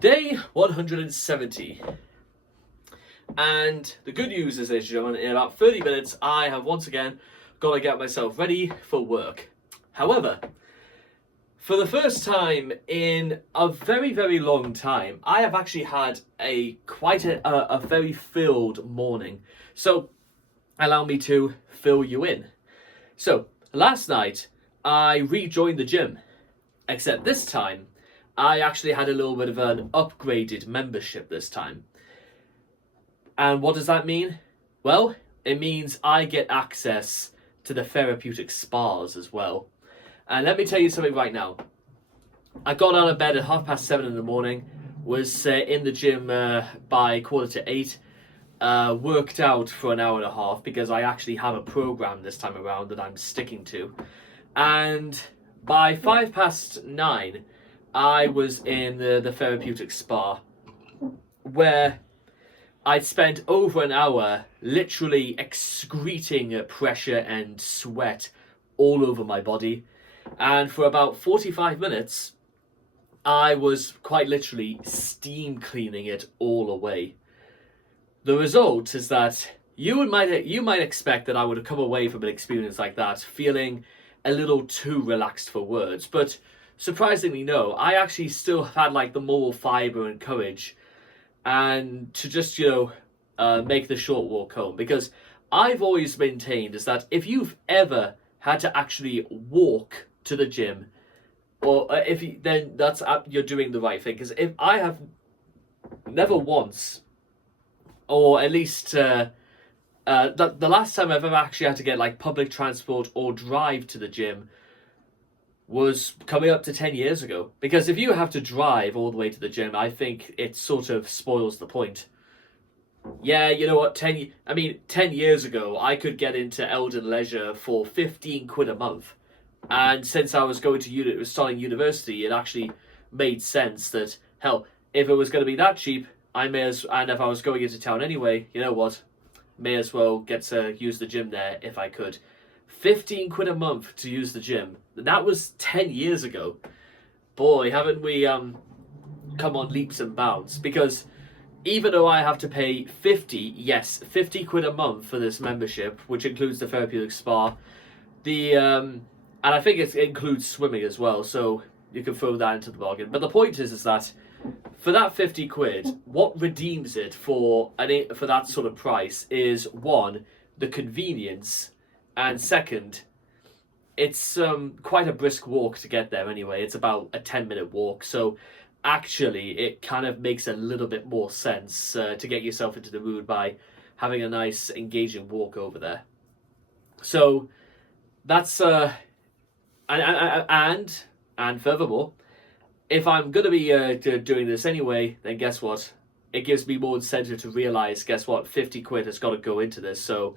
Day 170. And the good news is, ladies and gentlemen, in about 30 minutes, I have once again got to get myself ready for work. However, for the first time in a very, very long time, I have actually had quite a very filled morning. So, allow me to fill you in. So, last night, I rejoined the gym. Except this time, I actually had a little bit of an upgraded membership this time. And what does that mean? Well, it means I get access to the therapeutic spas as well. And let me tell you something right now. I got out of bed at 7:30 in the morning, was in the gym by 7:45, worked out for an hour and a half because I actually have a program this time around that I'm sticking to. And by 9:05, I was in the therapeutic spa where I'd spent over an hour literally excreting pressure and sweat all over my body. And for about 45 minutes, I was quite literally steam cleaning it all away. The result is that you might expect that I would have come away from an experience like that feeling a little too relaxed for words, but surprisingly no, I actually still had like the moral fiber and courage and to just make the short walk home, because I've always maintained is that if you've ever had to actually walk to the gym, or then that's you're doing the right thing, because if I have never once, or at least the last time I've ever actually had to get like public transport or drive to the gym was coming up to 10 years ago. Because if you have to drive all the way to the gym, I think it sort of spoils the point. Yeah, you know what, 10 years ago, I could get into Eldon Leisure for 15 quid a month. And since I was starting university, it actually made sense that, hell, if it was going to be that cheap, and if I was going into town anyway, you know what, may as well get to use the gym there if I could. 15 quid a month to use the gym. That was 10 years ago. Boy, haven't we come on leaps and bounds. Because even though I have to pay 50 quid a month for this membership, which includes the therapeutic spa, and I think it includes swimming as well, so you can throw that into the bargain. But the point is that for that 50 quid, what redeems it for that sort of price is, one, the convenience, and second, it's quite a brisk walk to get there anyway. It's about a 10-minute walk, so actually it kind of makes a little bit more sense to get yourself into the mood by having a nice engaging walk over there. So that's and furthermore, if I'm going to be doing this anyway, then guess what? It gives me more incentive to realise, guess what? 50 quid has got to go into this, so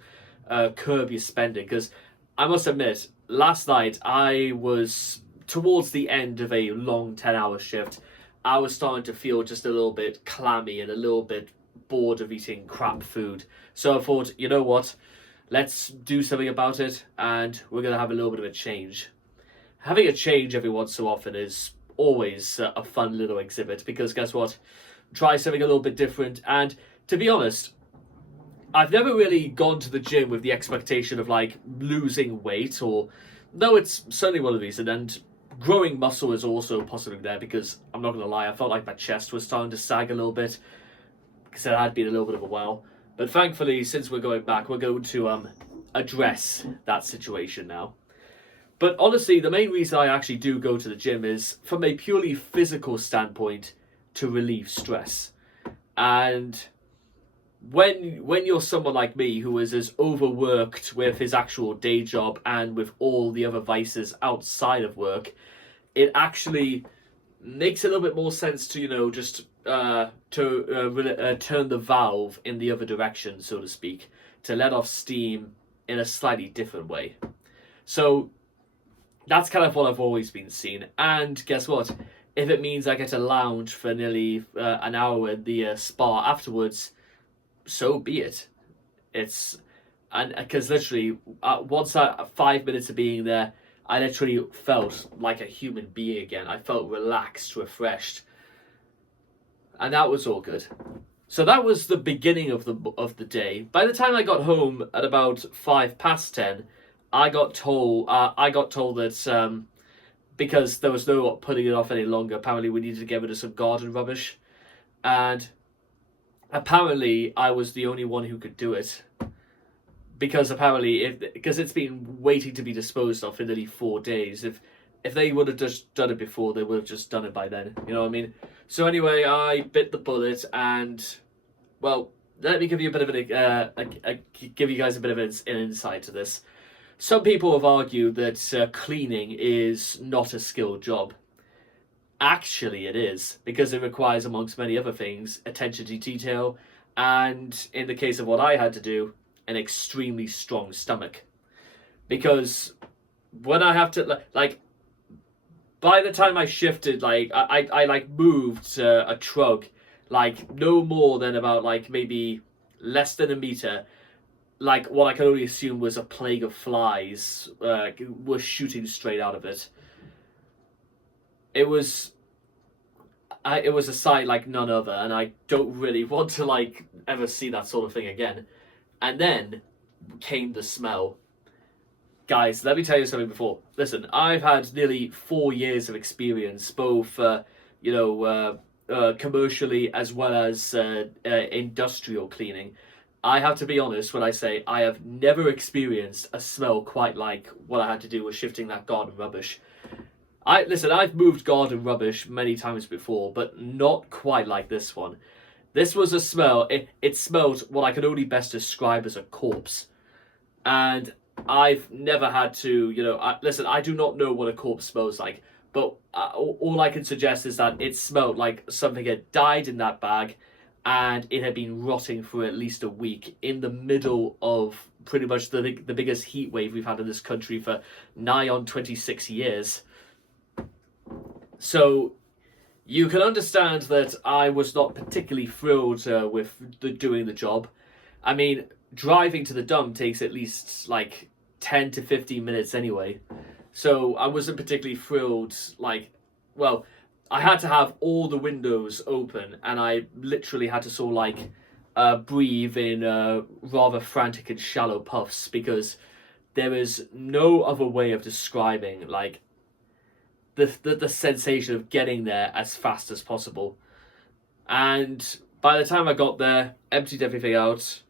curb your spending. Because I must admit, last night I was towards the end of a long 10-hour shift. I was starting to feel just a little bit clammy and a little bit bored of eating crap food. So I thought, you know what? Let's do something about it, and we're going to have a little bit of a change. Having a change every once so often is always a fun little exhibit, because guess what? Try something a little bit different. And to be honest, I've never really gone to the gym with the expectation of like losing weight, or no, it's certainly one of the reasons. And growing muscle is also possibly there, because I'm not going to lie, I felt like my chest was starting to sag a little bit because it had been a little bit of a while. But thankfully, since we're going back, we're going to address that situation now. But honestly, the main reason I actually do go to the gym is from a purely physical standpoint, to relieve stress. And when you're someone like me who is as overworked with his actual day job and with all the other vices outside of work, it actually makes a little bit more sense to just turn the valve in the other direction, so to speak, to let off steam in a slightly different way. So that's kind of what I've always been seeing. And guess what? If it means I get to lounge for nearly an hour at the spa afterwards, so be it. Because literally, once 5 minutes of being there, I literally felt like a human being again. I felt relaxed, refreshed. and that was all good. So that was the beginning of the day. By the time I got home at about 10:05, I got told that because there was no putting it off any longer, apparently we needed to get rid of some garden rubbish, and apparently I was the only one who could do it, because apparently because it's been waiting to be disposed of for nearly 4 days. If they would have just done it before, they would have just done it by then. You know what I mean? So anyway, I bit the bullet, and well, let me give you a bit of give you guys a bit of an insight to this. Some people have argued that cleaning is not a skilled job. Actually, it is, because it requires, amongst many other things, attention to detail, and in the case of what I had to do, an extremely strong stomach. Because when I have to, like, by the time I shifted, like, I like moved a truck, like, no more than about, like, maybe less than a meter, like, what I can only assume was a plague of flies were shooting straight out of it. It was a sight like none other, and I don't really want to, like, ever see that sort of thing again. And then came the smell. Guys, let me tell you something before. Listen, I've had nearly 4 years of experience, both, commercially as well as industrial cleaning. I have to be honest when I say I have never experienced a smell quite like what I had to do with shifting that garden rubbish. I've moved garden rubbish many times before, but not quite like this one. This was a smell, it smelled what I could only best describe as a corpse. And I've never had to, I do not know what a corpse smells like, but all I can suggest is that it smelled like something had died in that bag, and it had been rotting for at least a week in the middle of pretty much the biggest heat wave we've had in this country for nigh on 26 years. So you can understand that I was not particularly thrilled with doing the job. I mean, driving to the dump takes at least like 10 to 15 minutes anyway. So I wasn't particularly thrilled. I had to have all the windows open, and I literally had to sort of like breathe in rather frantic and shallow puffs, because there is no other way of describing like the sensation of getting there as fast as possible. And by the time I got there, emptied everything out,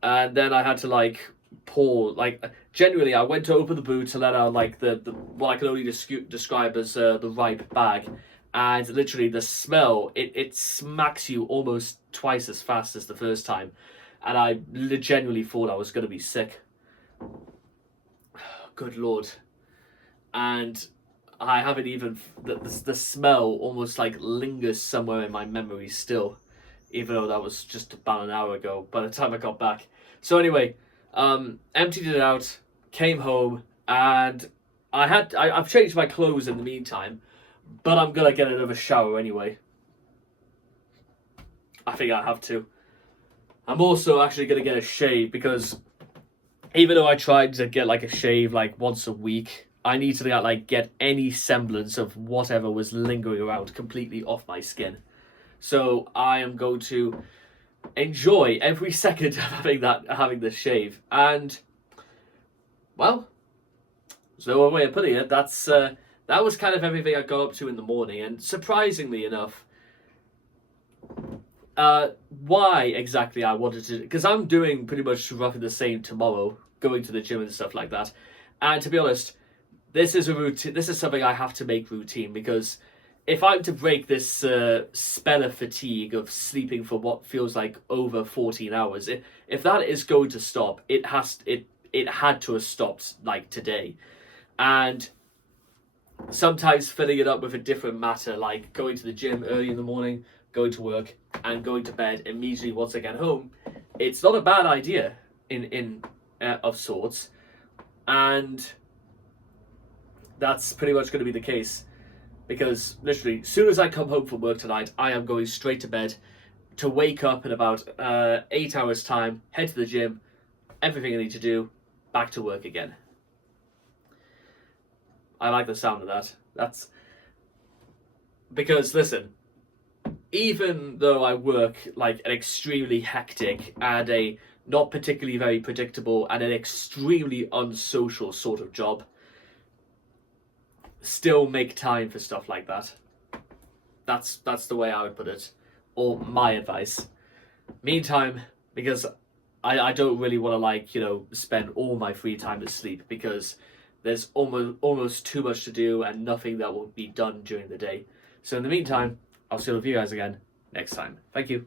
and then I had to like pour, like, genuinely I went to open the boot to let out like the what I can only describe as the ripe bag, and literally the smell, it smacks you almost twice as fast as the first time, and I genuinely thought I was going to be sick. Good Lord. And I haven't even, the smell almost like lingers somewhere in my memory still, even though that was just about an hour ago by the time I got back. So anyway, emptied it out, came home, and I've changed my clothes in the meantime, but I'm gonna get another shower anyway. I think I have to. I'm also actually gonna get a shave, because even though I tried to get like a shave like once a week, I need to like get any semblance of whatever was lingering around completely off my skin. So I am going to enjoy every second of having this shave. And well, there's no other way of putting it. That was kind of everything I got up to in the morning. And surprisingly enough, why exactly I wanted to, because I'm doing pretty much roughly the same tomorrow, going to the gym and stuff like that. And to be honest, this is a routine. This is something I have to make routine, because if I'm to break this spell of fatigue of sleeping for what feels like over 14 hours, if that is going to stop, it had to have stopped like today. And sometimes filling it up with a different matter, like going to the gym early in the morning, going to work, and going to bed immediately once I get home, it's not a bad idea in of sorts. And that's pretty much going to be the case, because literally as soon as I come home from work tonight, I am going straight to bed to wake up in about 8 hours time, head to the gym, everything I need to do, back to work again. I like the sound of that. That's because, listen, even though I work like an extremely hectic and a not particularly very predictable and an extremely unsocial sort of job, still make time for stuff like that. That's the way I would put it, or my advice. Meantime, because I don't really want to, like, you know, spend all my free time asleep, because there's almost too much to do and nothing that will be done during the day. So in the meantime, I'll see all of you guys again next time. Thank you.